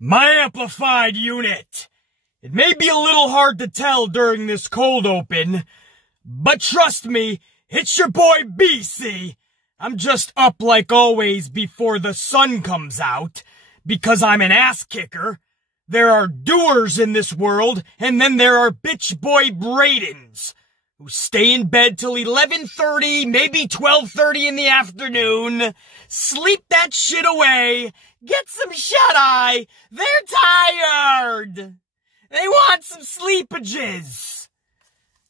My amplified unit. It may be a little hard to tell during this cold open, but trust me, it's your boy BC. I'm just up like always before the sun comes out, because I'm an ass kicker. There are doers in this world, and then there are bitch boy Braydens, who stay in bed till 11:30, maybe 12:30 in the afternoon, sleep that shit away, get some shut-eye, they're tired. They want some sleepages.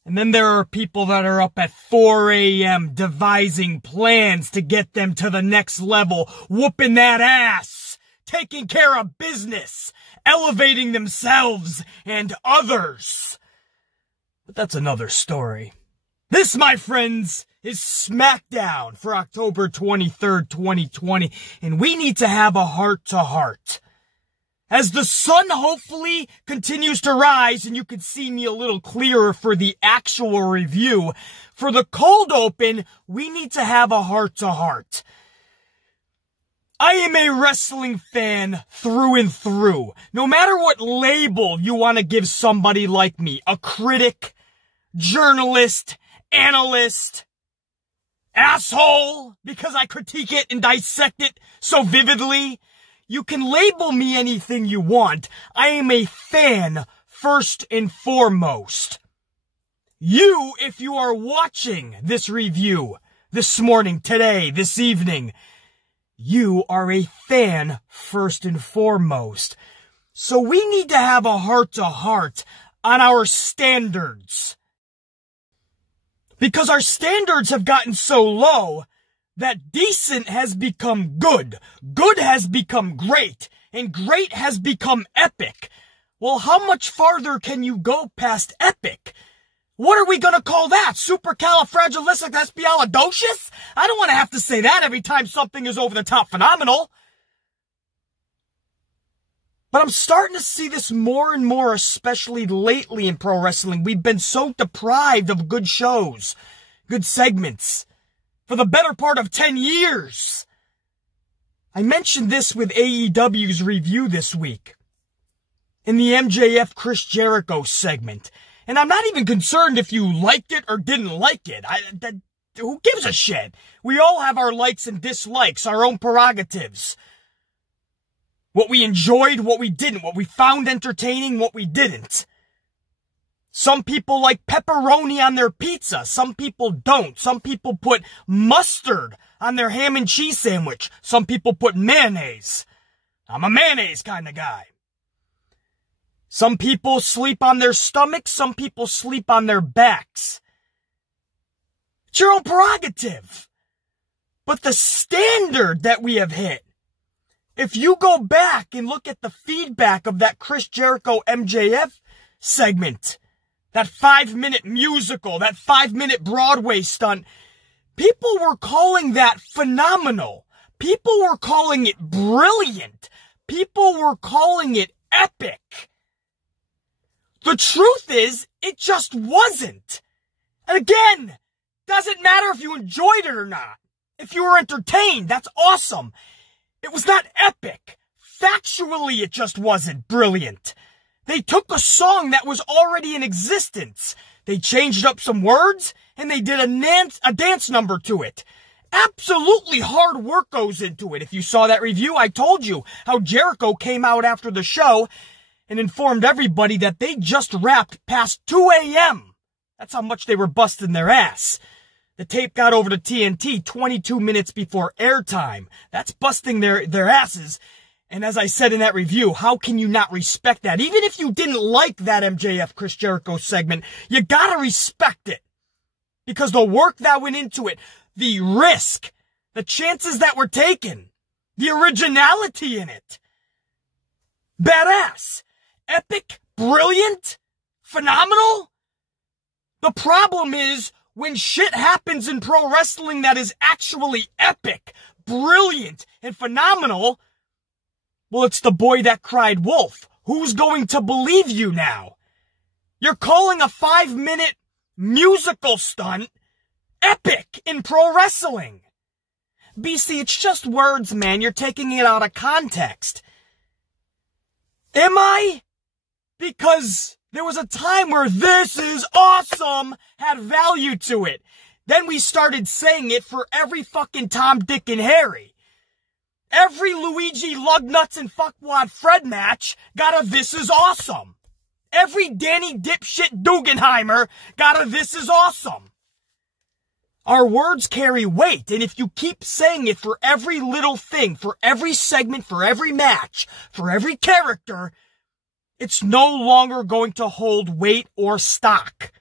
And then there are people that are up at 4 a.m. devising plans to get them to the next level, whooping that ass, taking care of business, elevating themselves and others. But that's another story. This, my friends, is Smackdown for October 23rd, 2020, and we need to have a heart-to-heart. As the sun hopefully continues to rise and you can see me a little clearer for the actual review, for the cold open, we need to have a heart-to-heart. I am a wrestling fan through and through. No matter what label you want to give somebody like me, a critic, journalist, analyst, asshole, because I critique it and dissect it so vividly. You can label me anything you want. I am a fan first and foremost. You, if you are watching this review this morning, today, this evening, you are a fan first and foremost. So we need to have a heart-to-heart on our standards. Because our standards have gotten so low that decent has become good, good has become great, and great has become epic. Well, how much farther can you go past epic? What are we gonna call that? Supercalifragilisticexpialidocious? I don't want to have to say that every time something is over-the-top phenomenal. But I'm starting to see this more and more, especially lately in pro wrestling. We've been so deprived of good shows, good segments, for the better part of 10 years. I mentioned this with AEW's review this week, in the MJF Chris Jericho segment. And I'm not even concerned if you liked it or didn't like it. Who gives a shit? We all have our likes and dislikes, our own prerogatives. What we enjoyed, what we didn't, what we found entertaining, what we didn't. Some people like pepperoni on their pizza. Some people don't. Some people put mustard on their ham and cheese sandwich. Some people put mayonnaise. I'm a mayonnaise kind of guy. Some people sleep on their stomachs. Some people sleep on their backs. It's your own prerogative. But the standard that we have hit, if you go back and look at the feedback of that Chris Jericho MJF segment, that 5-minute musical, that 5-minute Broadway stunt, people were calling that phenomenal. People were calling it brilliant. People were calling it epic. The truth is, it just wasn't. And again, doesn't matter if you enjoyed it or not. If you were entertained, that's awesome. It was not epic. Factually, it just wasn't brilliant. They took a song that was already in existence. They changed up some words, and they did a dance number to it. Absolutely hard work goes into it. If you saw that review, I told you how Jericho came out after the show and informed everybody that they just rapped past 2 a.m. That's how much they were busting their ass. The tape got over to TNT 22 minutes before airtime. That's busting their asses. And as I said in that review, how can you not respect that? Even if you didn't like that MJF Chris Jericho segment, you gotta respect it. Because the work that went into it, the risk, the chances that were taken, the originality in it. Badass. Epic. Brilliant. Phenomenal. The problem is, when shit happens in pro wrestling that is actually epic, brilliant, and phenomenal, well, it's the boy that cried wolf. Who's going to believe you now? You're calling a 5-minute musical stunt epic in pro wrestling. BC, it's just words, man. You're taking it out of context. Am I? Because there was a time where "this is awesome" had value to it. Then we started saying it for every fucking Tom, Dick, and Harry. Every Luigi Lugnuts and Fuckwad Fred match got a "this is awesome." Every Danny Dipshit Dugenheimer got a "this is awesome." Our words carry weight, and if you keep saying it for every little thing, for every segment, for every match, for every character, it's no longer going to hold weight or stock.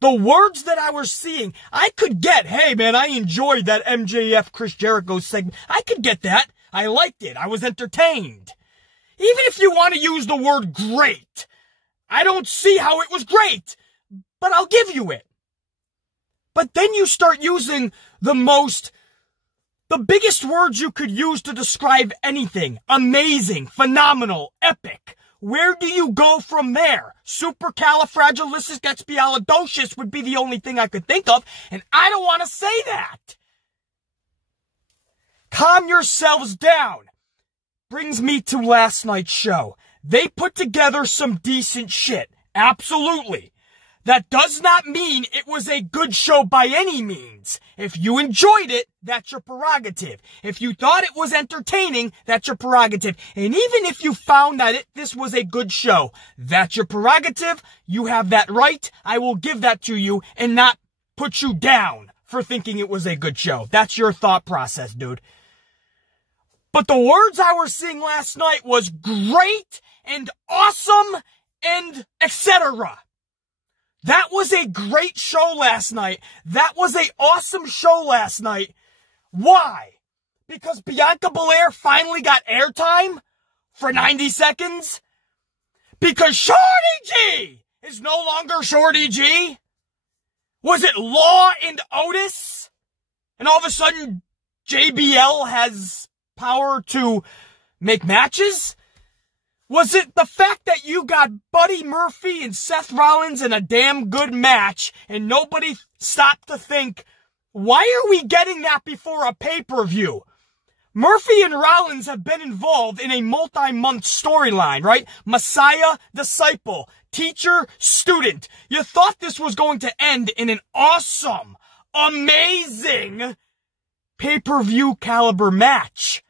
The words that I was seeing, I could get, hey man, I enjoyed that MJF Chris Jericho segment. I could get that. I liked it. I was entertained. Even if you want to use the word great, I don't see how it was great, but I'll give you it. But then you start using the biggest words you could use to describe anything. Amazing, phenomenal, epic. Where do you go from there? Supercalifragilisticexpialidocious would be the only thing I could think of, and I don't want to say that. Calm yourselves down. Brings me to last night's show. They put together some decent shit. Absolutely. That does not mean it was a good show by any means. If you enjoyed it, that's your prerogative. If you thought it was entertaining, that's your prerogative. And even if you found that this was a good show, that's your prerogative. You have that right. I will give that to you and not put you down for thinking it was a good show. That's your thought process, dude. But the words I was seeing last night was great and awesome and etc. That was a great show last night. That was an awesome show last night. Why? Because Bianca Belair finally got airtime for 90 seconds? Because Shorty G is no longer Shorty G? Was it Law and Otis? And all of a sudden, JBL has power to make matches? Was it the fact that you got Buddy Murphy and Seth Rollins in a damn good match and nobody stopped to think, why are we getting that before a pay-per-view? Murphy and Rollins have been involved in a multi-month storyline, right? Messiah, disciple, teacher, student. You thought this was going to end in an awesome, amazing pay-per-view caliber match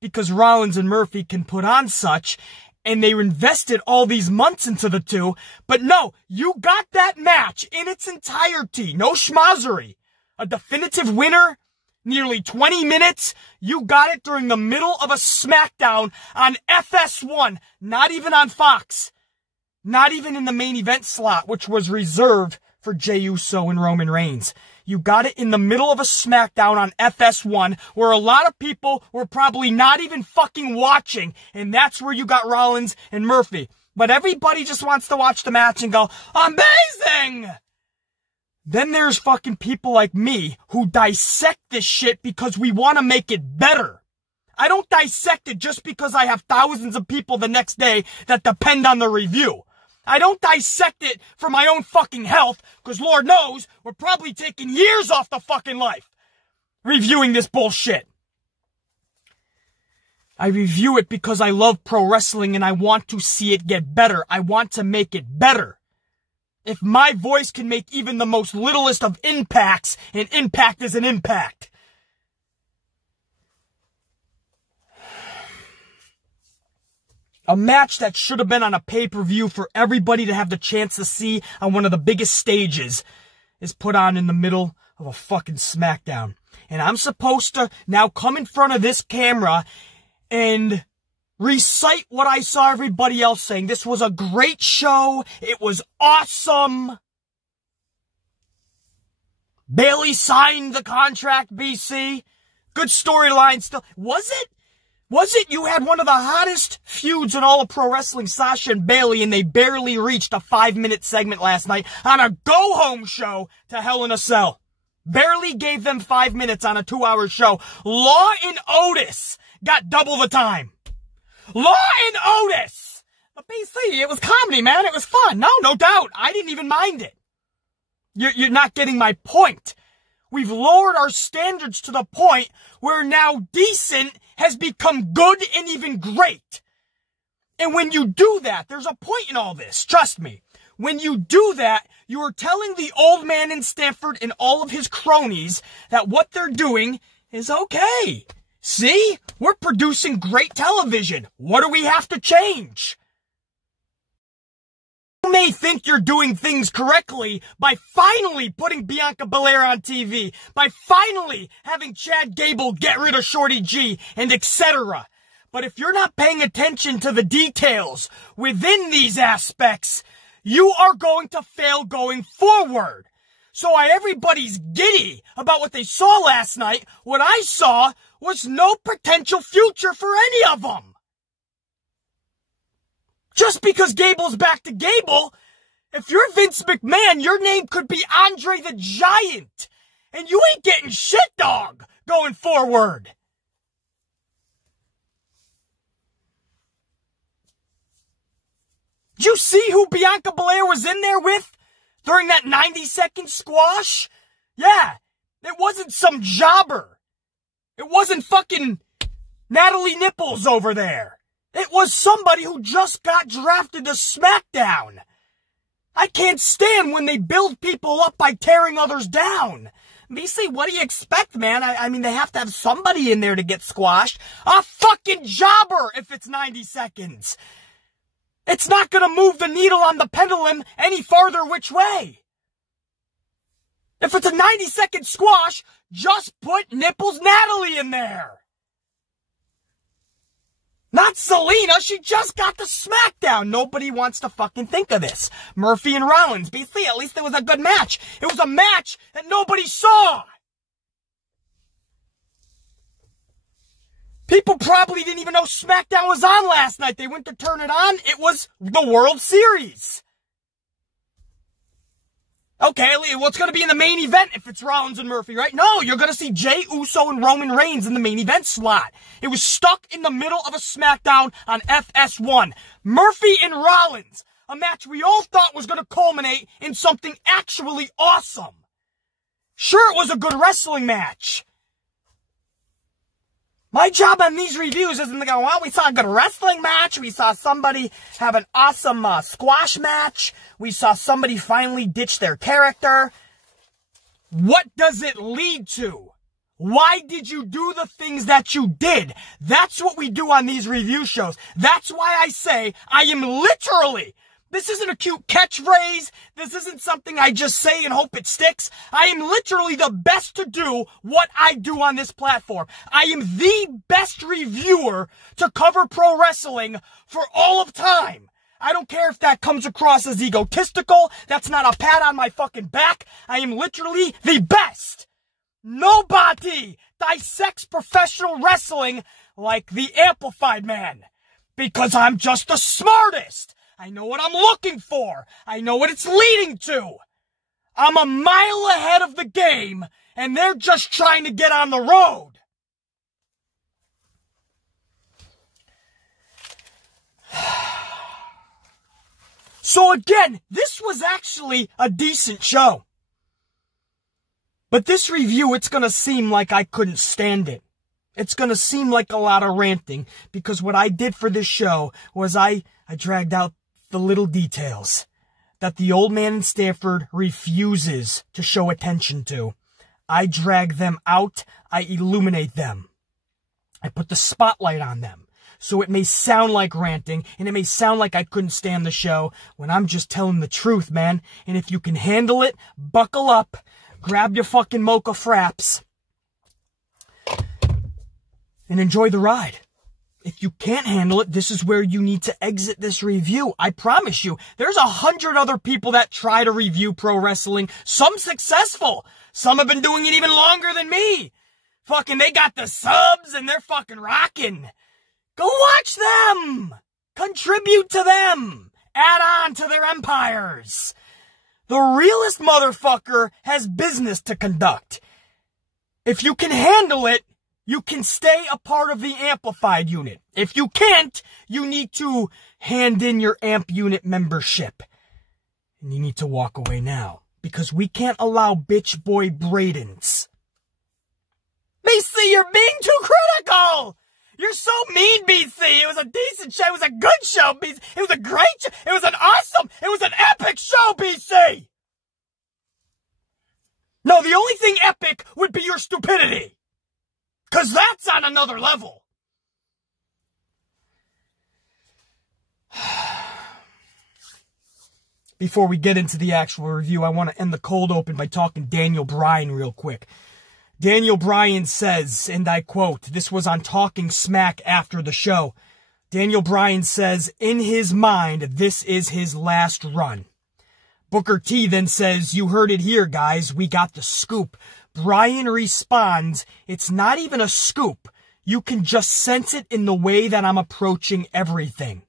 because Rollins and Murphy can put on such. And they invested all these months into the two. But no, you got that match in its entirety. No schmozzery. A definitive winner. Nearly 20 minutes. You got it during the middle of a Smackdown on FS1. Not even on Fox. Not even in the main event slot, which was reserved for Jey Uso and Roman Reigns. You got it in the middle of a Smackdown on FS1 where a lot of people were probably not even fucking watching. And that's where you got Rollins and Murphy. But everybody just wants to watch the match and go, amazing! Then there's fucking people like me who dissect this shit because we want to make it better. I don't dissect it just because I have thousands of people the next day that depend on the review. I don't dissect it for my own fucking health, because Lord knows, we're probably taking years off the fucking life reviewing this bullshit. I review it because I love pro wrestling and I want to see it get better. I want to make it better. If my voice can make even the most littlest of impacts, an impact is an impact. A match that should have been on a pay-per-view for everybody to have the chance to see on one of the biggest stages is put on in the middle of a fucking Smackdown. And I'm supposed to now come in front of this camera and recite what I saw everybody else saying. This was a great show. It was awesome. Bayley signed the contract, BC. Good storyline still. Was it? Was it you had one of the hottest feuds in all of pro wrestling, Sasha and Bayley, and they barely reached a 5-minute segment last night on a go-home show to Hell in a Cell? Barely gave them 5 minutes on a 2-hour show. Law and Otis got double the time. Law and Otis! But BC, it was comedy, man. It was fun. No doubt. I didn't even mind it. You're not getting my point. We've lowered our standards to the point where now decent has become good and even great. And when you do that, there's a point in all this. Trust me. When you do that, you are telling the old man in Stamford and all of his cronies that what they're doing is okay. See? We're producing great television. What do we have to change? You may think you're doing things correctly by finally putting Bianca Belair on TV, by finally having Chad Gable get rid of Shorty G, and etc. But if you're not paying attention to the details within these aspects, you are going to fail going forward. So while everybody's giddy about what they saw last night, what I saw was no potential future for any of them. Just because Gable's back to Gable, if you're Vince McMahon, your name could be Andre the Giant. And you ain't getting shit, dog, going forward. Did you see who Bianca Belair was in there with during that 90-second squash? Yeah, it wasn't some jobber. It wasn't fucking Natalie Nipples over there. It was somebody who just got drafted to Smackdown. I can't stand when they build people up by tearing others down. BC, what do you expect, man? I mean, they have to have somebody in there to get squashed. A fucking jobber if it's 90 seconds. It's not gonna move the needle on the pendulum any farther which way. If it's a 90-second squash, just put Nipples Natalie in there. Not Zelina, she just got the Smackdown. Nobody wants to fucking think of this. Murphy and Rollins, BC, at least it was a good match. It was a match that nobody saw. People probably didn't even know Smackdown was on last night. They went to turn it on. It was the World Series. Okay, what's going to be in the main event if it's Rollins and Murphy, right? No, you're going to see Jey Uso and Roman Reigns in the main event slot. It was stuck in the middle of a Smackdown on FS1. Murphy and Rollins, a match we all thought was going to culminate in something actually awesome. Sure, it was a good wrestling match. My job on these reviews isn't to go, well, we saw a good wrestling match. We saw somebody have an awesome squash match. We saw somebody finally ditch their character. What does it lead to? Why did you do the things that you did? That's what we do on these review shows. That's why I say I am literally... This isn't a cute catchphrase. This isn't something I just say and hope it sticks. I am literally the best to do what I do on this platform. I am the best reviewer to cover pro wrestling for all of time. I don't care if that comes across as egotistical. That's not a pat on my fucking back. I am literally the best. Nobody dissects professional wrestling like the Amplified Man. Because I'm just the smartest. I know what I'm looking for. I know what it's leading to. I'm a mile ahead of the game, and they're just trying to get on the road. So again, this was actually a decent show. But this review, it's gonna seem like I couldn't stand it. It's gonna seem like a lot of ranting, because what I did for this show was I dragged out the little details that the old man in Stamford refuses to show attention to. I drag them out. I illuminate them. I put the spotlight on them. So it may sound like ranting, and it may sound like I couldn't stand the show when I'm just telling the truth, man. And if you can handle it, buckle up, grab your fucking mocha fraps, and enjoy the ride. If you can't handle it, this is where you need to exit this review. I promise you, there's 100 other people that try to review pro wrestling. Some successful. Some have been doing it even longer than me. Fucking, they got the subs and they're fucking rocking. Go watch them. Contribute to them. Add on to their empires. The realest motherfucker has business to conduct. If you can handle it, you can stay a part of the Amplified unit. If you can't, you need to hand in your Amp unit membership. And you need to walk away now. Because we can't allow bitch boy Bradens. Macy, you're being too critical! You're so mean, BC. It was a decent show. It was a good show, BC. It was a great show. It was an awesome, it was an epic show, BC. No, the only thing epic would be your stupidity. Because that's on another level. Before we get into the actual review, I want to end the cold open by talking Daniel Bryan real quick. Daniel Bryan says, and I quote, this was on Talking Smack after the show. Daniel Bryan says, in his mind, this is his last run. Booker T then says, you heard it here, guys. We got the scoop. Bryan responds, it's not even a scoop. You can just sense it in the way that I'm approaching everything.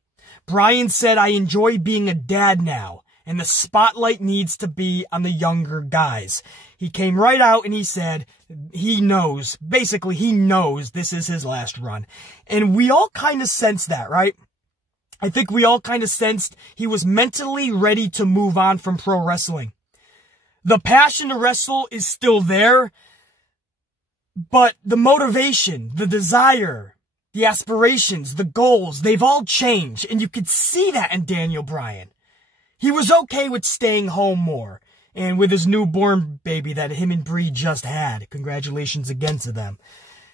Bryan said, I enjoy being a dad now, and the spotlight needs to be on the younger guys. He came right out and he said he knows, basically he knows this is his last run. And we all kind of sensed that, right? I think we all kind of sensed he was mentally ready to move on from pro wrestling. The passion to wrestle is still there, but the motivation, the desire, the aspirations, the goals, they've all changed, and you could see that in Daniel Bryan. He was okay with staying home more, and with his newborn baby that him and Brie just had. Congratulations again to them.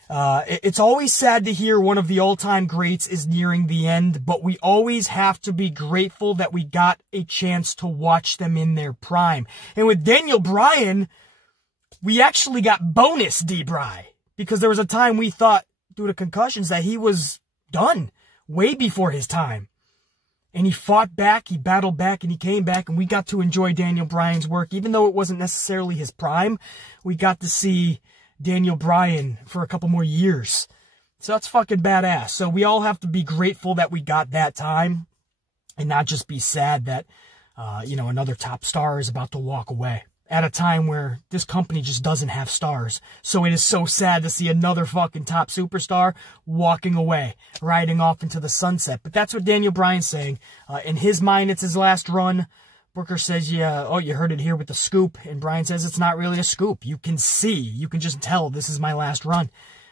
It's always sad to hear one of the all-time greats is nearing the end, but we always have to be grateful that we got a chance to watch them in their prime. And with Daniel Bryan, we actually got bonus D-Bry, because there was a time we thought, due to concussions, that he was done way before his time. And he fought back, he battled back, and he came back, and we got to enjoy Daniel Bryan's work. Even though it wasn't necessarily his prime, we got to see Daniel Bryan for a couple more years. So that's fucking badass. So we all have to be grateful that we got that time, and not just be sad that, another top star is about to walk away at a time where this company just doesn't have stars. So it is so sad to see another fucking top superstar walking away, riding off into the sunset. But that's what Daniel Bryan's saying. In his mind, it's his last run. Booker says, yeah, oh, you heard it here with the scoop. And Bryan says it's not really a scoop. You can see, you can just tell this is my last run.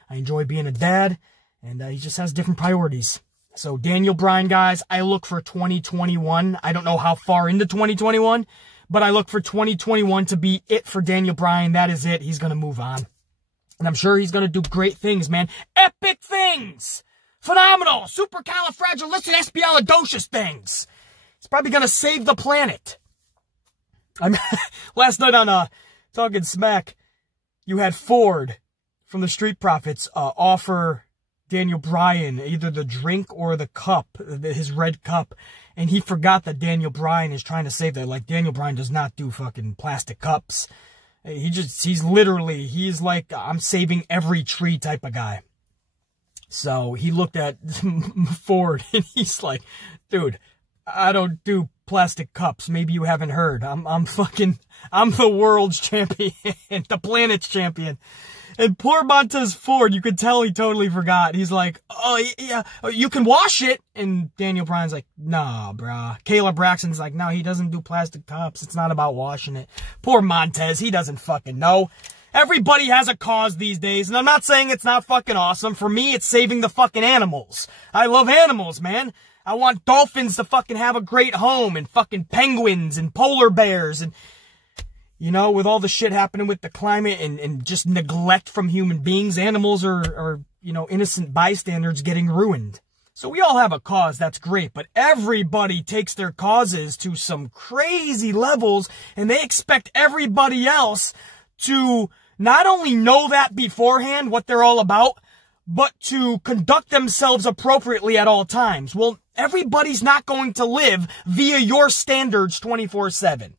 I enjoy being a dad, and he just has different priorities. So Daniel Bryan, guys, I look for 2021. I don't know how far into 2021, but I look for 2021 to be it for Daniel Bryan. That is it. He's going to move on. And I'm sure he's going to do great things, man. Epic things. Phenomenal. Supercalifragilisticexpialidocious things. He's probably going to save the planet. Last night on Talking Smack, you had Ford from the Street Profits offer Daniel Bryan either the drink or the cup, his red cup. And he forgot that Daniel Bryan is trying to save that. Like, Daniel Bryan does not do fucking plastic cups. He's like, I'm saving every tree type of guy. So he looked at Ford and he's like, dude, I don't do plastic cups. Maybe you haven't heard. I'm the world's champion, the planet's champion. And poor Montez Ford, you could tell he totally forgot. He's like, oh, yeah, you can wash it. And Daniel Bryan's like, nah, brah. Kayla Braxton's like, no, he doesn't do plastic cups. It's not about washing it. Poor Montez, he doesn't fucking know. Everybody has a cause these days, and I'm not saying it's not fucking awesome. For me, it's saving the fucking animals. I love animals, man. I want dolphins to fucking have a great home, and fucking penguins, and polar bears, and... with all the shit happening with the climate and just neglect from human beings, animals are innocent bystanders getting ruined. So we all have a cause, that's great, but everybody takes their causes to some crazy levels, and they expect everybody else to not only know that beforehand, what they're all about, but to conduct themselves appropriately at all times. Well, everybody's not going to live via your standards 24/7.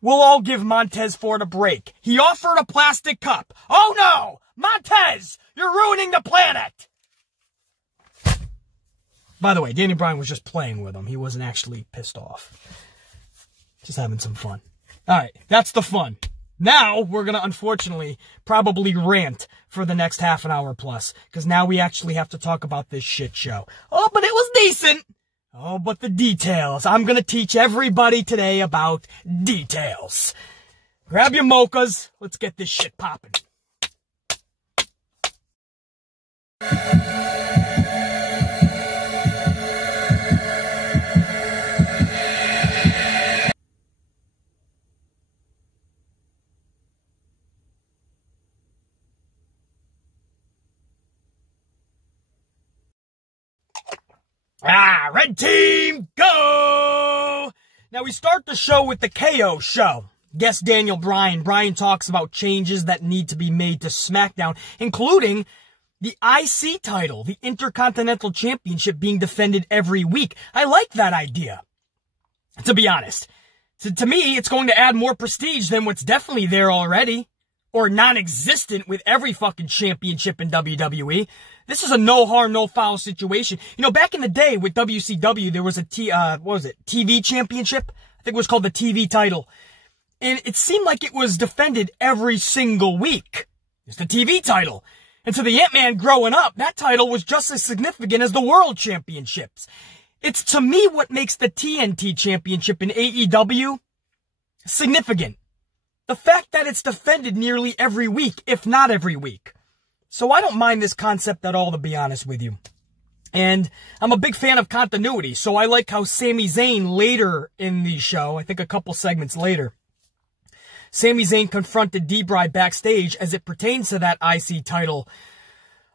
We'll all give Montez Ford a break. He offered a plastic cup. Oh no! Montez! You're ruining the planet! By the way, Daniel Bryan was just playing with him. He wasn't actually pissed off. Just having some fun. Alright, that's the fun. Now, we're gonna unfortunately probably rant for the next half an hour plus. Because now we actually have to talk about this shit show. Oh, but it was decent! Oh, but the details. I'm going to teach everybody today about details. Grab your mochas. Let's get this shit popping. Red team, go! Now we start the show with the KO show. Guest Daniel Bryan. Bryan talks about changes that need to be made to Smackdown, including the IC title, the Intercontinental Championship being defended every week. I like that idea, to be honest. To me, it's going to add more prestige than what's definitely there already, or non-existent with every fucking championship in WWE. This is a no harm, no foul situation. You know, back in the day with WCW, there was a TV championship? I think it was called the TV title. And it seemed like it was defended every single week. It's the TV title. And to the Ant-Man growing up, that title was just as significant as the World Championships. It's, to me, what makes the TNT Championship in AEW significant. The fact that it's defended nearly every week, if not every week. So I don't mind this concept at all, to be honest with you. And I'm a big fan of continuity, so I like how Sami Zayn later in the show, I think a couple segments later, Sami Zayn confronted D-Bry backstage as it pertains to that IC title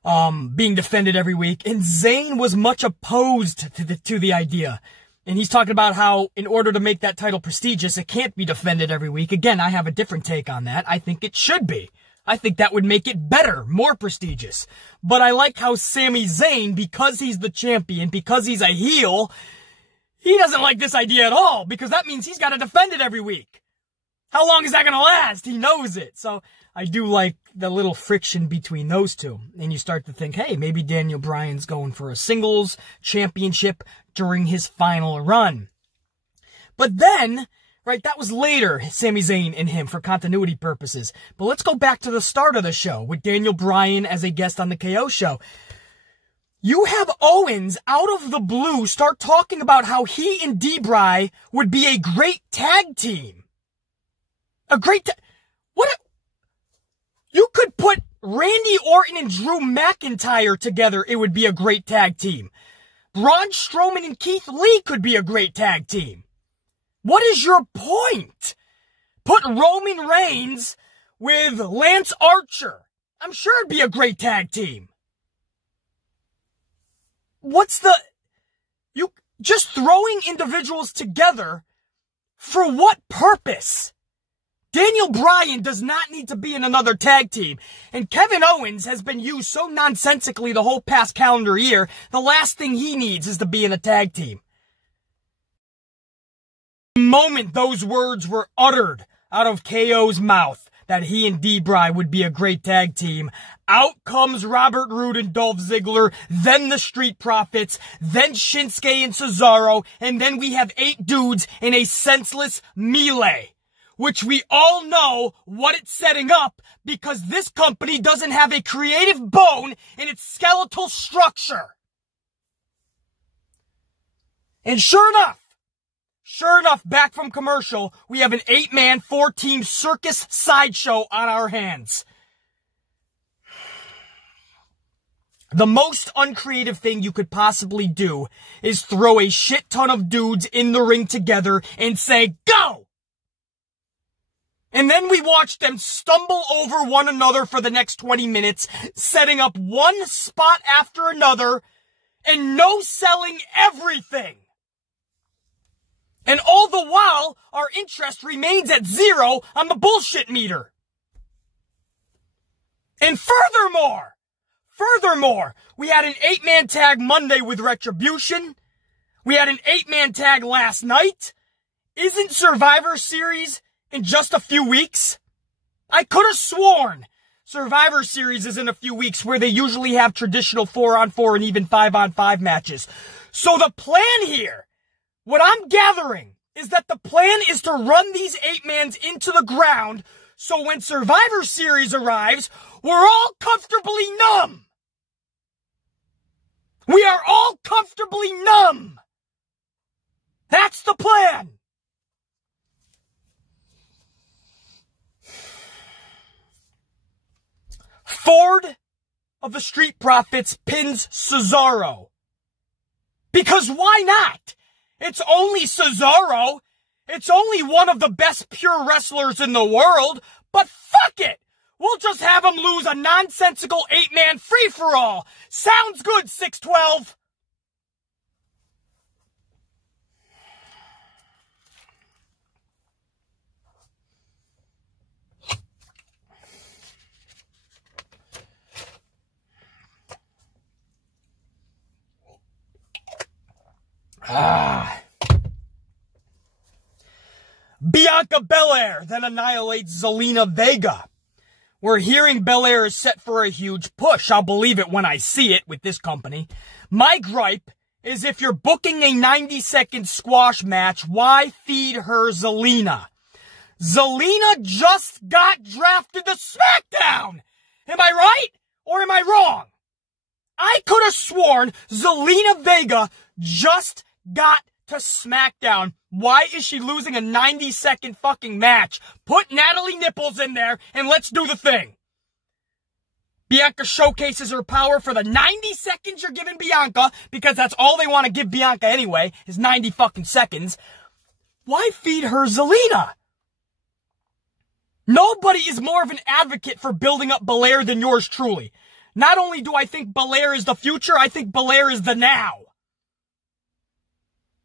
being defended every week. And Zayn was much opposed to the idea. And he's talking about how in order to make that title prestigious, it can't be defended every week. Again, I have a different take on that. I think it should be. I think that would make it better, more prestigious. But I like how Sami Zayn, because he's the champion, because he's a heel, he doesn't like this idea at all, because that means he's got to defend it every week. How long is that going to last? He knows it. So I do like the little friction between those two. And you start to think, hey, maybe Daniel Bryan's going for a singles championship during his final run. But then, right, that was later, Sami Zayn and him, for continuity purposes. But let's go back to the start of the show with Daniel Bryan as a guest on the KO show. You have Owens, out of the blue, start talking about how he and D-Bry would be a great tag team. You could put Randy Orton and Drew McIntyre together, it would be a great tag team. Braun Strowman and Keith Lee could be a great tag team. What is your point? Put Roman Reigns with Lance Archer. I'm sure it'd be a great tag team. You just throwing individuals together for what purpose? Daniel Bryan does not need to be in another tag team. And Kevin Owens has been used so nonsensically the whole past calendar year, the last thing he needs is to be in a tag team. The moment those words were uttered out of KO's mouth, that he and D-Bry would be a great tag team, out comes Robert Roode and Dolph Ziggler, then the Street Profits, then Shinsuke and Cesaro, and then we have 8 dudes in a senseless melee. Which we all know what it's setting up, because this company doesn't have a creative bone in its skeletal structure. And sure enough, back from commercial, we have an 8-man, 4-team circus sideshow on our hands. The most uncreative thing you could possibly do is throw a shit ton of dudes in the ring together and say, go! And then we watch them stumble over one another for the next 20 minutes, setting up one spot after another, and no-selling everything. And all the while, our interest remains at 0 on the bullshit meter. And furthermore, we had an 8-man tag Monday with Retribution. We had an 8-man tag last night. Isn't Survivor Series in just a few weeks? I could have sworn Survivor Series is in a few weeks, where they usually have traditional 4-on-4 and even 5-on-5 matches. So the plan here, what I'm gathering, is that the plan is to run these 8-mans into the ground, so when Survivor Series arrives, we're all comfortably numb. We are all comfortably numb. That's the plan. Ford of the Street Profits pins Cesaro. Because why not? It's only Cesaro. It's only one of the best pure wrestlers in the world. But fuck it. We'll just have him lose a nonsensical 8-man free-for-all. Sounds good, 612. Bianca Belair then annihilates Zelina Vega. We're hearing Belair is set for a huge push. I'll believe it when I see it with this company. My gripe is if you're booking a 90-second squash match, why feed her Zelina? Zelina just got drafted to Smackdown! Am I right? Or am I wrong? I could have sworn Zelina Vega just got to SmackDown. Why is she losing a 90-second fucking match? Put Natalie Nipples in there and let's do the thing. Bianca showcases her power for the 90 seconds you're giving Bianca, because that's all they want to give Bianca anyway, is 90 fucking seconds. Why feed her Zelina? Nobody is more of an advocate for building up Belair than yours truly. Not only do I think Belair is the future, I think Belair is the now.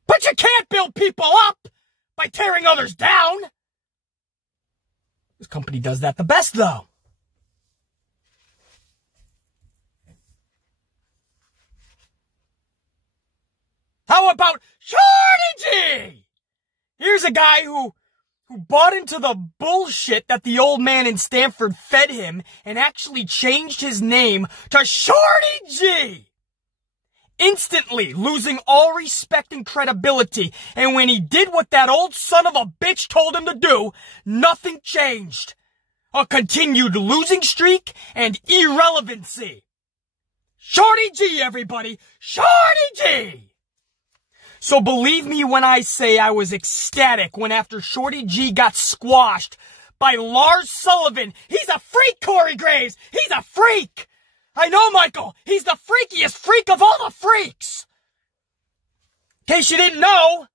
But you can't build people up by tearing others down. This company does that the best, though. How about Shorty G? Here's a guy who bought into the bullshit that the old man in Stamford fed him and actually changed his name to Shorty G. Instantly losing all respect and credibility. And when he did what that old son of a bitch told him to do, nothing changed. A continued losing streak and irrelevancy. Shorty G, everybody. Shorty G! So believe me when I say I was ecstatic when after Shorty G got squashed by Lars Sullivan. He's a freak, Corey Graves. He's a freak. I know, Michael. He's the freakiest freak of all the freaks. In case you didn't know,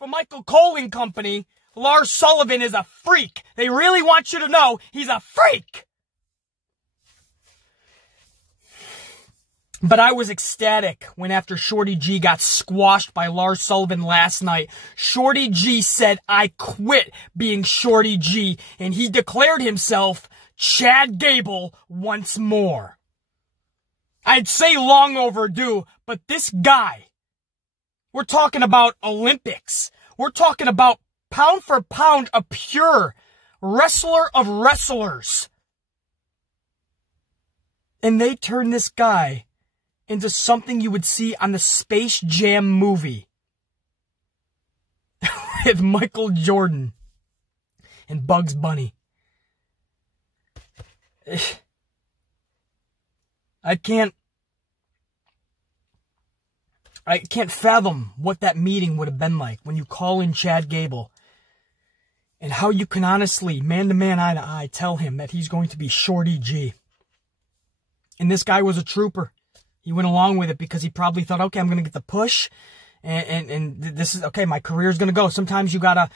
for Michael Cole and Company, Lars Sullivan is a freak. They really want you to know he's a freak. But I was ecstatic when after Shorty G got squashed by Lars Sullivan last night, Shorty G said, I quit being Shorty G, and he declared himself Chad Gable once more. I'd say long overdue, but this guy, we're talking about Olympics. We're talking about pound for pound a pure wrestler of wrestlers. And they turn this guy into something you would see on the Space Jam movie with Michael Jordan and Bugs Bunny. I can't fathom what that meeting would have been like when you call in Chad Gable and how you can honestly, man to man, eye to eye, tell him that he's going to be Shorty G. And this guy was a trooper. He went along with it because he probably thought, okay, I'm going to get the push and this is, okay, my career's going to go. Sometimes you gotta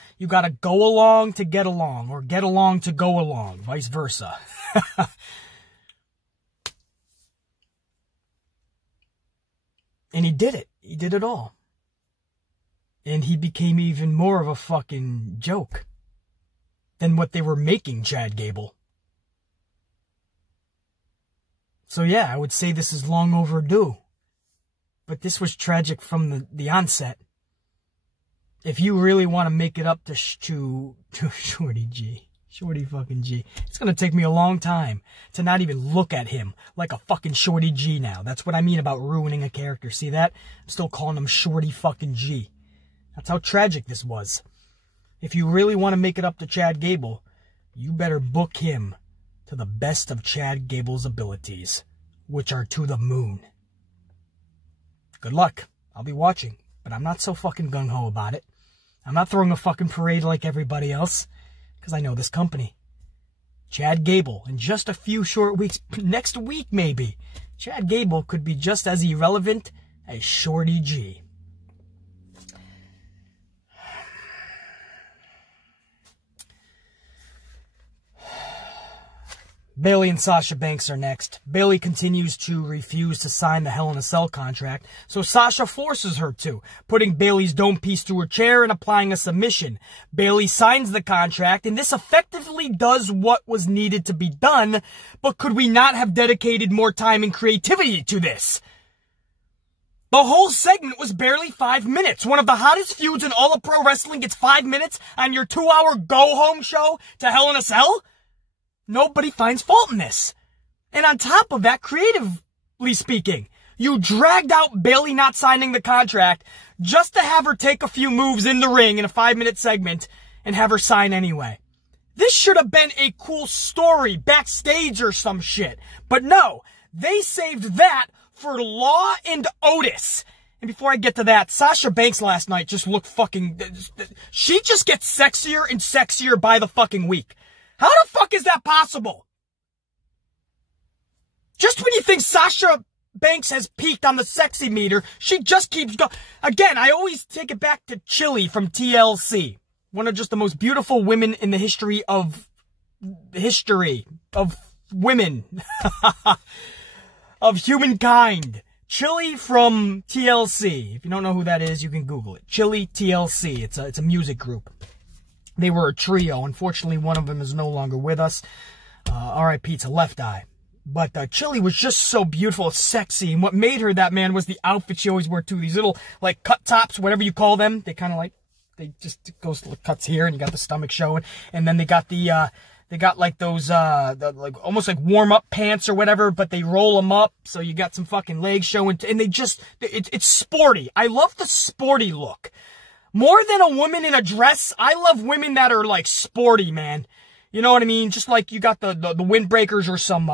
go along to get along or get along to go along, vice versa. And he did it. He did it all. And he became even more of a fucking joke than what they were making Chad Gable. So yeah, I would say this is long overdue. But this was tragic from the onset. If you really want to make it up to Shorty G, Shorty fucking G, it's going to take me a long time to not even look at him like a fucking Shorty G now. That's what I mean about ruining a character. See that? I'm still calling him Shorty fucking G. That's how tragic this was. If you really want to make it up to Chad Gable, you better book him to the best of Chad Gable's abilities, which are to the moon. Good luck. I'll be watching, but I'm not so fucking gung-ho about it. I'm not throwing a fucking parade like everybody else, because I know this company. Chad Gable, in just a few short weeks, next week maybe, Chad Gable could be just as irrelevant as Shorty G. Bayley and Sasha Banks are next. Bayley continues to refuse to sign the Hell in a Cell contract, so Sasha forces her to, putting Bayley's dome piece through her chair and applying a submission. Bayley signs the contract, and this effectively does what was needed to be done, but could we not have dedicated more time and creativity to this? The whole segment was barely 5 minutes. One of the hottest feuds in all of pro wrestling gets 5 minutes on your 2-hour go-home show to Hell in a Cell? Nobody finds fault in this. And on top of that, creatively speaking, you dragged out Bayley not signing the contract just to have her take a few moves in the ring in a 5-minute segment and have her sign anyway. This should have been a cool story backstage or some shit. But no, they saved that for Law and Otis. And before I get to that, Sasha Banks last night just looked fucking... She just gets sexier and sexier by the fucking week. How the fuck is that possible? Just when you think Sasha Banks has peaked on the sexy meter, she just keeps going. Again, I always take it back to Chili from TLC. One of just the most beautiful women in the history of women. Of humankind. Chili from TLC. If you don't know who that is, you can Google it. Chili TLC. It's a music group. They were a trio. Unfortunately, one of them is no longer with us. R.I.P. to Left Eye. But Chili was just so beautiful, sexy, and what made her that, man, was the outfit she always wore too. These little, like, cut tops, whatever you call them. They kind of like, they just, it goes to the cuts here, and you got the stomach showing. And then they got the, they got like those, like, almost like warm-up pants or whatever, but they roll them up, so you got some fucking legs showing, and they just, it's sporty. I love the sporty look. More than a woman in a dress, I love women that are, like, sporty, man. You know what I mean? Just like you got the windbreakers or some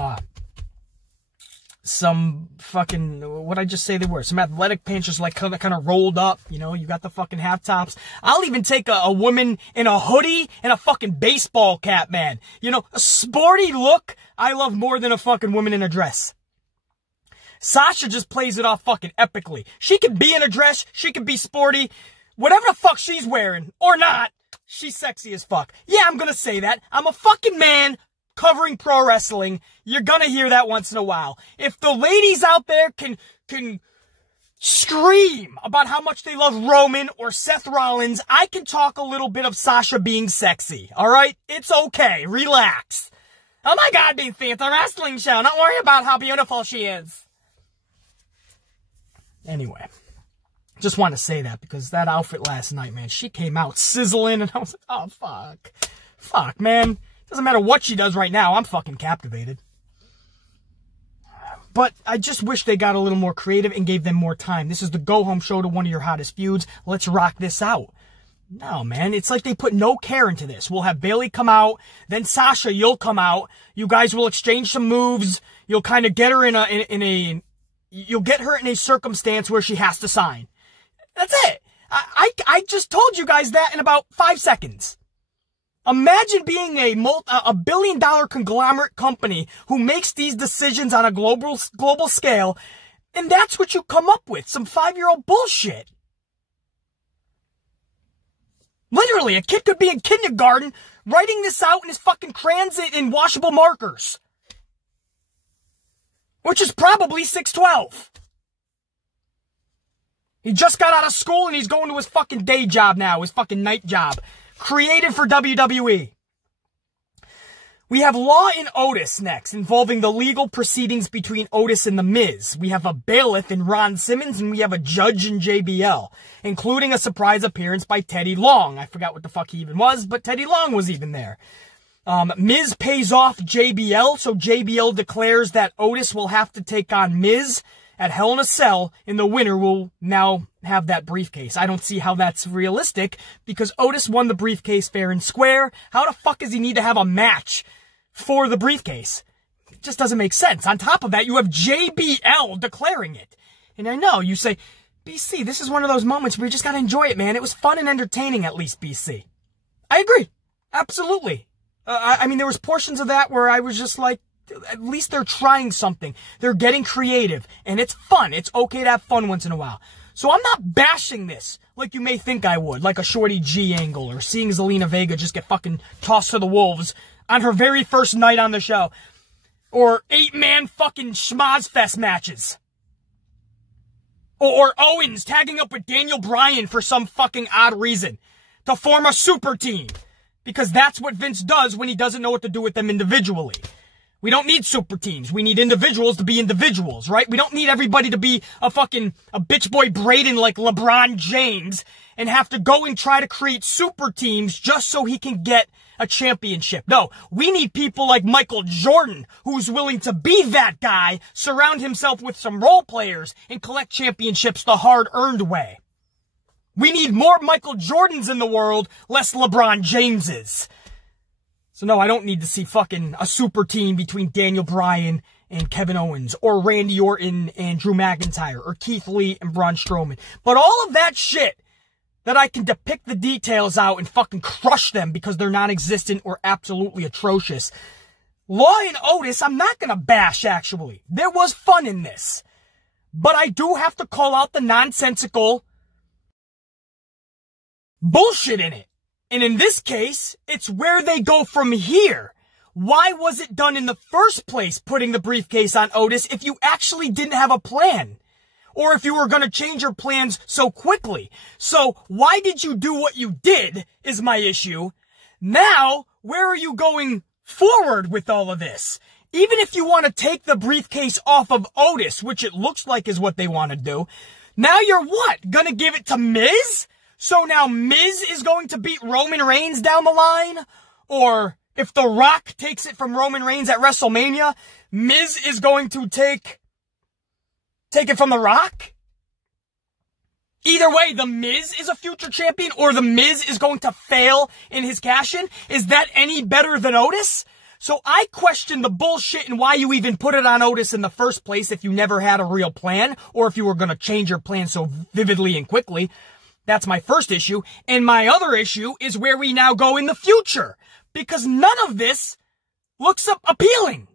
fucking, what'd I just say they were? Some athletic pants just like kind of rolled up, you know? You got the fucking half tops. I'll even take a woman in a hoodie and a fucking baseball cap, man. You know, a sporty look, I love more than a fucking woman in a dress. Sasha just plays it off fucking epically. She can be in a dress, she can be sporty, whatever the fuck she's wearing, or not, she's sexy as fuck. Yeah, I'm gonna say that. I'm a fucking man covering pro wrestling. You're gonna hear that once in a while. If the ladies out there can scream about how much they love Roman or Seth Rollins, I can talk a little bit of Sasha being sexy. Alright? It's okay. Relax. Oh my god, BC, it's a wrestling show. Don't worry about how beautiful she is. Anyway. Just want to say that because that outfit last night, man, she came out sizzling and I was like, oh, fuck. Fuck, man. Doesn't matter what she does right now. I'm fucking captivated. But I just wish they got a little more creative and gave them more time. This is the go-home show to one of your hottest feuds. Let's rock this out. No, man. It's like they put no care into this. We'll have Bayley come out. Then Sasha, you'll come out. You guys will exchange some moves. You'll kind of get her you'll get her in a circumstance where she has to sign. That's it. I just told you guys that in about 5 seconds. Imagine being a billion-dollar conglomerate company who makes these decisions on a global scale, and that's what you come up with, some 5-year-old bullshit. Literally, a kid could be in kindergarten writing this out in his fucking crayons and washable markers. Which is probably 6'12". He just got out of school and he's going to his fucking day job now, his fucking night job. Created for WWE. We have Law and Otis next, involving the legal proceedings between Otis and The Miz. We have a bailiff in Ron Simmons, and we have a judge in JBL, including a surprise appearance by Teddy Long. I forgot what the fuck he even was, but Teddy Long was even there. Miz pays off JBL, so JBL declares that Otis will have to take on Miz at Hell in a Cell, and the winner will now have that briefcase. I don't see how that's realistic, because Otis won the briefcase fair and square. How the fuck does he need to have a match for the briefcase? It just doesn't make sense. On top of that, you have JBL declaring it. And I know, you say, BC, this is one of those moments where you just gotta enjoy it, man. It was fun and entertaining, at least, BC. I agree. Absolutely. I mean, there was portions of that where I was just like, at least they're trying something. They're getting creative, and it's fun. It's okay to have fun once in a while. So I'm not bashing this like you may think I would, like a Shorty G angle, or seeing Zelina Vega just get fucking tossed to the wolves on her very first night on the show. Or 8-man fucking shmoz fest matches. Or Owens tagging up with Daniel Bryan for some fucking odd reason. To form a super team. Because that's what Vince does when he doesn't know what to do with them individually. We don't need super teams. We need individuals to be individuals, right? We don't need everybody to be a bitch boy Braden like LeBron James and have to go and try to create super teams just so he can get a championship. No, we need people like Michael Jordan, who's willing to be that guy, surround himself with some role players, and collect championships the hard-earned way. We need more Michael Jordans in the world, less LeBron Jameses. So no, I don't need to see a super team between Daniel Bryan and Kevin Owens, or Randy Orton and Drew McIntyre, or Keith Lee and Braun Strowman. But all of that shit that I can depict the details out and crush them because they're non-existent or absolutely atrocious. Law and Otis, I'm not gonna bash, actually. There was fun in this. But I do have to call out the nonsensical bullshit in it. And in this case, it's where they go from here. Why was it done in the first place, putting the briefcase on Otis, if you actually didn't have a plan? Or if you were going to change your plans so quickly? So, why did you do what you did, is my issue. Now, where are you going forward with all of this? Even if you want to take the briefcase off of Otis, which it looks like is what they want to do, now you're what? Gonna give it to Miz? So now Miz is going to beat Roman Reigns down the line? Or if The Rock takes it from Roman Reigns at WrestleMania, Miz is going to take it from The Rock? Either way, The Miz is a future champion, or The Miz is going to fail in his cash-in. Is that any better than Otis? So I question the bullshit and why you even put it on Otis in the first place if you never had a real plan, or if you were going to change your plan so vividly and quickly. That's my first issue. And my other issue is where we now go in the future, because none of this looks appealing.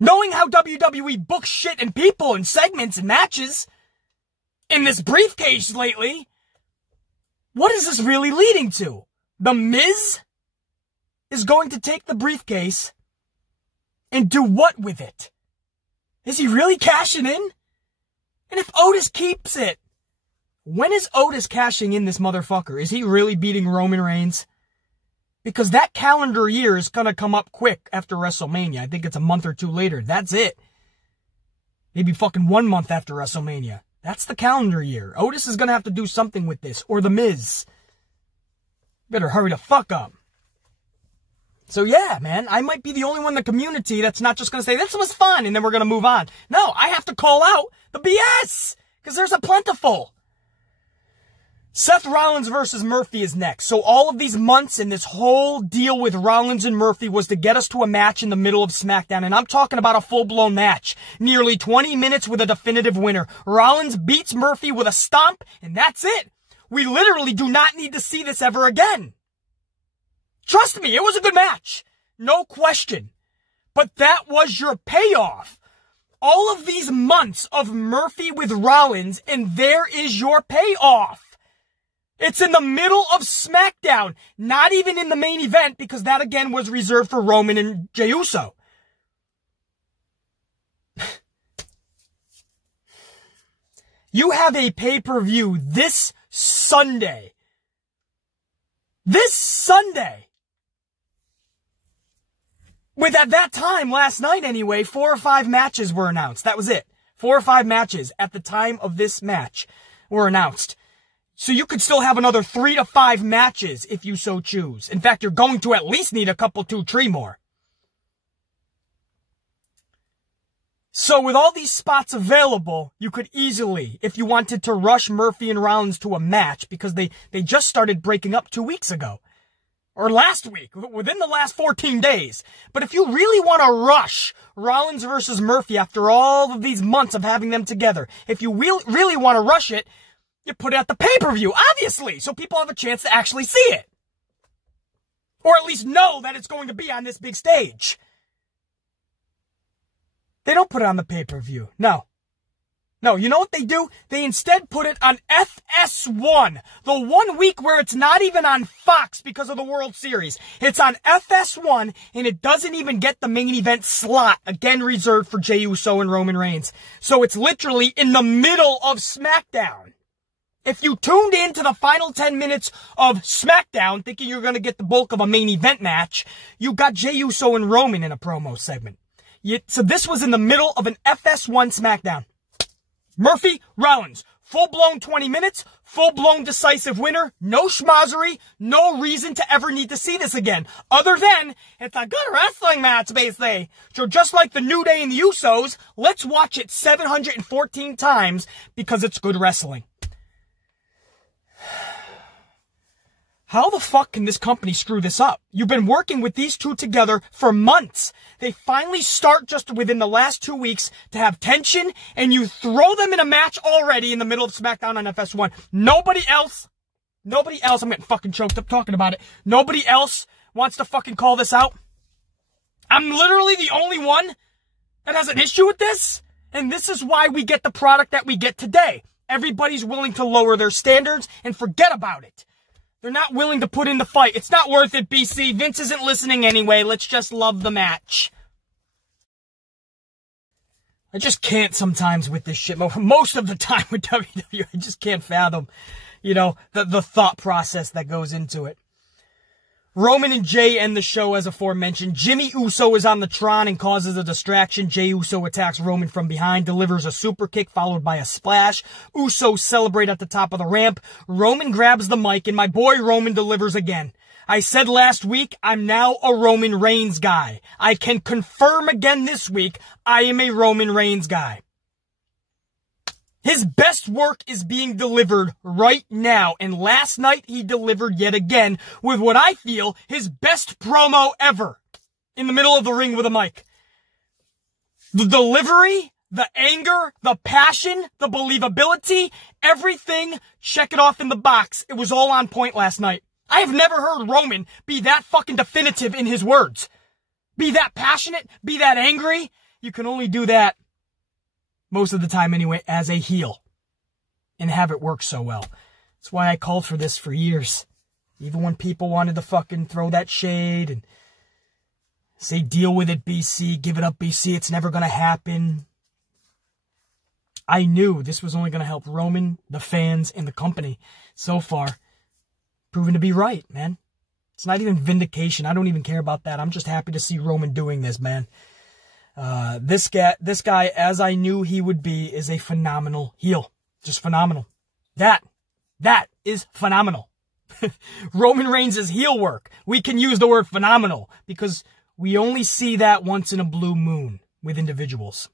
Knowing how WWE books shit and people and segments and matches in this briefcase lately, what is this really leading to? The Miz is going to take the briefcase and do what with it? Is he really cashing in? And if Otis keeps it, when is Otis cashing in this motherfucker? Is he really beating Roman Reigns? Because that calendar year is going to come up quick after WrestleMania. I think it's a month or two later. That's it. Maybe 1 month after WrestleMania. That's the calendar year. Otis is going to have to do something with this. Or The Miz. Better hurry the fuck up. So yeah, man, I might be the only one in the community that's not just going to say, this was fun, and then we're going to move on. No, I have to call out the BS. Because there's a plentiful. Seth Rollins versus Murphy is next. So all of these months and this whole deal with Rollins and Murphy was to get us to a match in the middle of Smackdown. And I'm talking about a full-blown match. Nearly 20 minutes with a definitive winner. Rollins beats Murphy with a stomp, and that's it. We literally do not need to see this ever again. Trust me, it was a good match. No question. But that was your payoff. All of these months of Murphy with Rollins, and there is your payoff. It's in the middle of Smackdown, not even in the main event, because that again was reserved for Roman and Jey Uso. You have a pay-per-view this Sunday. This Sunday. With, at that time, last night anyway, 4 or 5 matches were announced. That was it. 4 or 5 matches at the time of this match were announced. So you could still have another 3 to 5 matches if you so choose. In fact, you're going to at least need a couple, 2, 3 more. So with all these spots available, you could easily, if you wanted to rush Murphy and Rollins to a match, because they just started breaking up 2 weeks ago. Or last week, within the last 14 days. But if you really want to rush Rollins versus Murphy after all of these months of having them together, if you really want to rush it, you put it at the pay-per-view, obviously, so people have a chance to actually see it. Or at least know that it's going to be on this big stage. They don't put it on the pay-per-view. No. No, you know what they do? They instead put it on FS1. The 1 week where it's not even on Fox because of the World Series. It's on FS1, and it doesn't even get the main event slot, again reserved for Jey Uso and Roman Reigns. So it's literally in the middle of Smackdown. If you tuned in to the final 10 minutes of Smackdown thinking you're going to get the bulk of a main event match, you got Jey Uso and Roman in a promo segment. So this was in the middle of an FS1 Smackdown. Murphy, Rollins, full-blown 20 minutes, full-blown decisive winner, no schmozzery, no reason to ever need to see this again. Other than, it's a good wrestling match, basically. So just like the New Day and the Usos, let's watch it 714 times because it's good wrestling. How the fuck can this company screw this up? You've been working with these two together for months. They finally start just within the last 2 weeks to have tension, and you throw them in a match already in the middle of SmackDown on FS1. Nobody else, I'm getting fucking choked up talking about it. Nobody else wants to fucking call this out. I'm literally the only one that has an issue with this, and this is why we get the product that we get today. Everybody's willing to lower their standards and forget about it. They're not willing to put in the fight. It's not worth it, BC. Vince isn't listening anyway. Let's just love the match. I just can't sometimes with this shit. Most of the time with WWE, I just can't fathom, the thought process that goes into it. Roman and Jey end the show as aforementioned. Jimmy Uso is on the Tron and causes a distraction. Jey Uso attacks Roman from behind, delivers a super kick followed by a splash. Usos celebrate at the top of the ramp. Roman grabs the mic and my boy Roman delivers again. I said last week, I'm now a Roman Reigns guy. I can confirm again this week, I am a Roman Reigns guy. His best work is being delivered right now, and last night he delivered yet again with what I feel his best promo ever in the middle of the ring with a mic. The delivery, the anger, the passion, the believability, everything, check it off in the box. It was all on point last night. I have never heard Roman be that fucking definitive in his words. Be that passionate, be that angry. You can only do that most of the time anyway, as a heel, and have it work so well. That's why I called for this for years. Even when people wanted to fucking throw that shade and say, deal with it, BC, give it up, BC, it's never going to happen. I knew this was only going to help Roman, the fans, and the company. So far, proven to be right, man. It's not even vindication. I don't even care about that. I'm just happy to see Roman doing this, man. This guy, as I knew he would be, is a phenomenal heel. Just phenomenal. That is phenomenal. Roman Reigns' heel work. We can use the word phenomenal because we only see that once in a blue moon with individuals.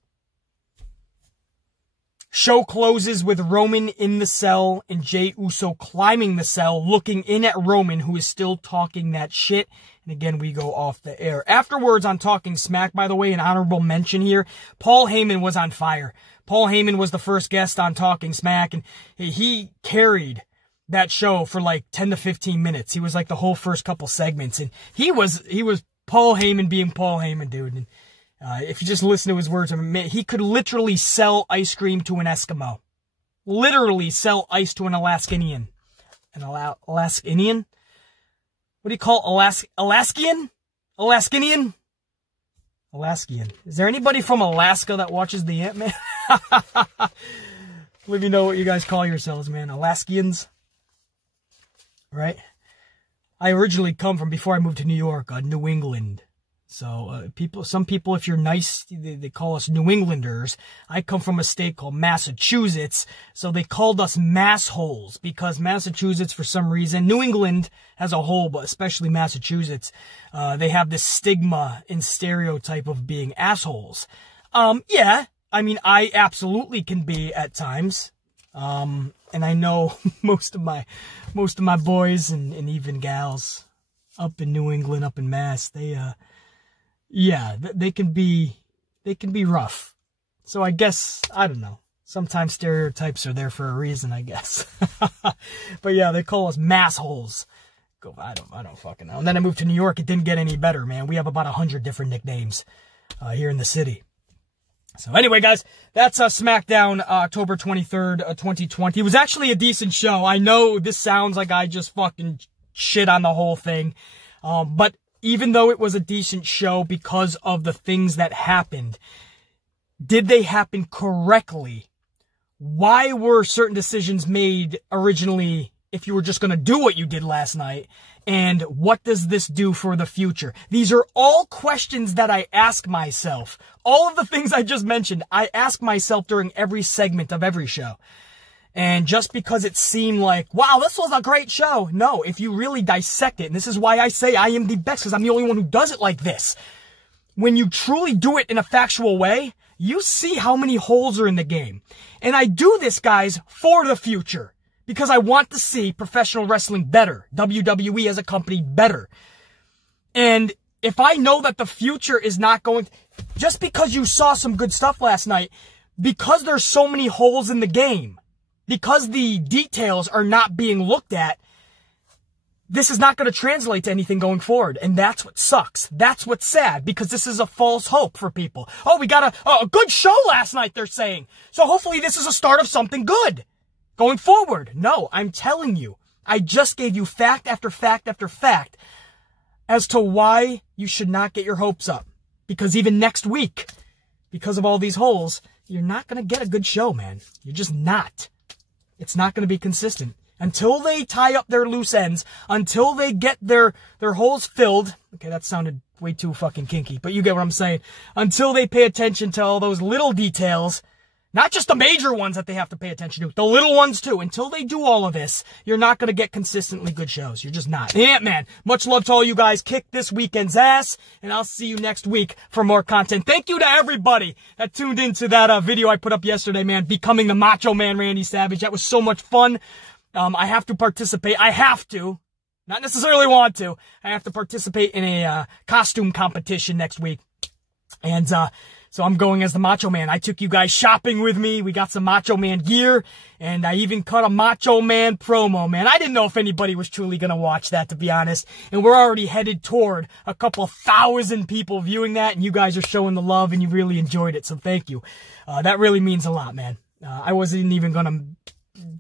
Show closes with Roman in the cell and Jey Uso climbing the cell, looking in at Roman, who is still talking that shit. And again, we go off the air. Afterwards on Talking Smack, by the way, an honorable mention here, Paul Heyman was on fire. Paul Heyman was the first guest on Talking Smack, and he carried that show for like 10 to 15 minutes. He was like the whole first couple segments, and he was Paul Heyman being Paul Heyman, dude. And if you just listen to his words, he could literally sell ice cream to an Eskimo. Literally sell ice to an Alaskanian. An Alaskanian? What do you call Alaskian? Alaskanian? Alaskian. Is there anybody from Alaska that watches the Ant-Man? Let me know what you guys call yourselves, man. Alaskians? Right? I originally come from, before I moved to New York, New England. So, some people, if you're nice, they call us New Englanders. I come from a state called Massachusetts, so they called us massholes, because Massachusetts, for some reason, New England as a whole, but especially Massachusetts, they have this stigma and stereotype of being assholes. Yeah, I mean, I absolutely can be at times. And I know most of my boys and even gals up in New England, up in Mass, yeah, they can be rough. So I guess, I don't know. Sometimes stereotypes are there for a reason, I guess. But yeah, they call us massholes. I don't fucking know. And then I moved to New York. It didn't get any better, man. We have about 100 different nicknames here in the city. So anyway, guys, that's SmackDown, October 23rd, 2020. It was actually a decent show. I know this sounds like I just fucking shit on the whole thing. But even though it was a decent show because of the things that happened, did they happen correctly why were certain decisions made originally if you were just going to do what you did last night? And what does this do for the future? These are all questions that I ask myself. All of the things I just mentioned, I ask myself during every segment of every show. And just because it seemed like, wow, this was a great show. No, if you really dissect it, and this is why I say I am the best, because I'm the only one who does it like this. When you truly do it in a factual way, you see how many holes are in the game. And I do this, guys, for the future. Because I want to see professional wrestling better. WWE as a company better. And if I know that the future is not going to, just because you saw some good stuff last night, because there's so many holes in the game, because the details are not being looked at, this is not going to translate to anything going forward. And that's what sucks. That's what's sad, because this is a false hope for people. Oh, we got a good show last night, they're saying. So hopefully this is a start of something good going forward. No, I'm telling you, I just gave you fact after fact after fact as to why you should not get your hopes up. Because even next week, because of all these holes, you're not going to get a good show, man. You're just not. It's not going to be consistent. Until they tie up their loose ends, until they get their holes filled. Okay, that sounded way too fucking kinky, but you get what I'm saying. Until they pay attention to all those little details, not just the major ones that they have to pay attention to, the little ones too. Until they do all of this, you're not going to get consistently good shows. You're just not. Yeah, man. Much love to all you guys. Kick this weekend's ass, and I'll see you next week for more content. Thank you to everybody that tuned into that video I put up yesterday, man. Becoming the Macho Man Randy Savage. That was so much fun. I have to participate. I have to. Not necessarily want to. I have to participate in a costume competition next week. And so I'm going as the Macho Man. I took you guys shopping with me. We got some Macho Man gear. And I even cut a Macho Man promo, man. I didn't know if anybody was truly going to watch that, to be honest. And we're already headed toward a couple thousand people viewing that. And you guys are showing the love and you really enjoyed it. So thank you. That really means a lot, man. I wasn't even going to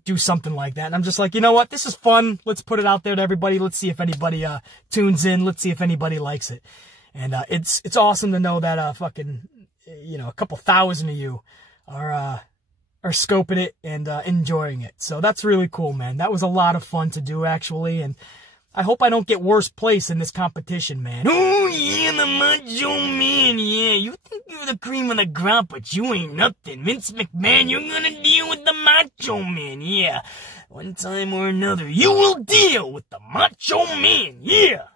do something like that. And I'm just like, you know what? This is fun. Let's put it out there to everybody. Let's see if anybody tunes in. Let's see if anybody likes it. And it's awesome to know that fucking, you know, a couple thousand of you are scoping it and enjoying it. So that's really cool, man. That was a lot of fun to do, actually. And I hope I don't get worst place in this competition, man. Oh, yeah, the Macho Man, yeah. You think you're the cream of the crop, but you ain't nothing. Vince McMahon, you're gonna deal with the Macho Man, yeah. One time or another, you will deal with the Macho Man, yeah.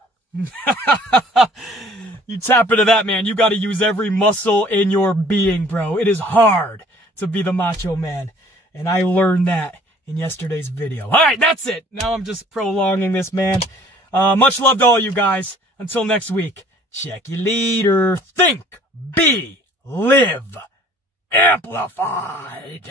You tap into that, man. You gotta use every muscle in your being, bro. It is hard to be the Macho Man. And I learned that in yesterday's video. All right, that's it. Now I'm just prolonging this, man. Much love to all you guys. Until next week, check you later. Think, be, live, amplified.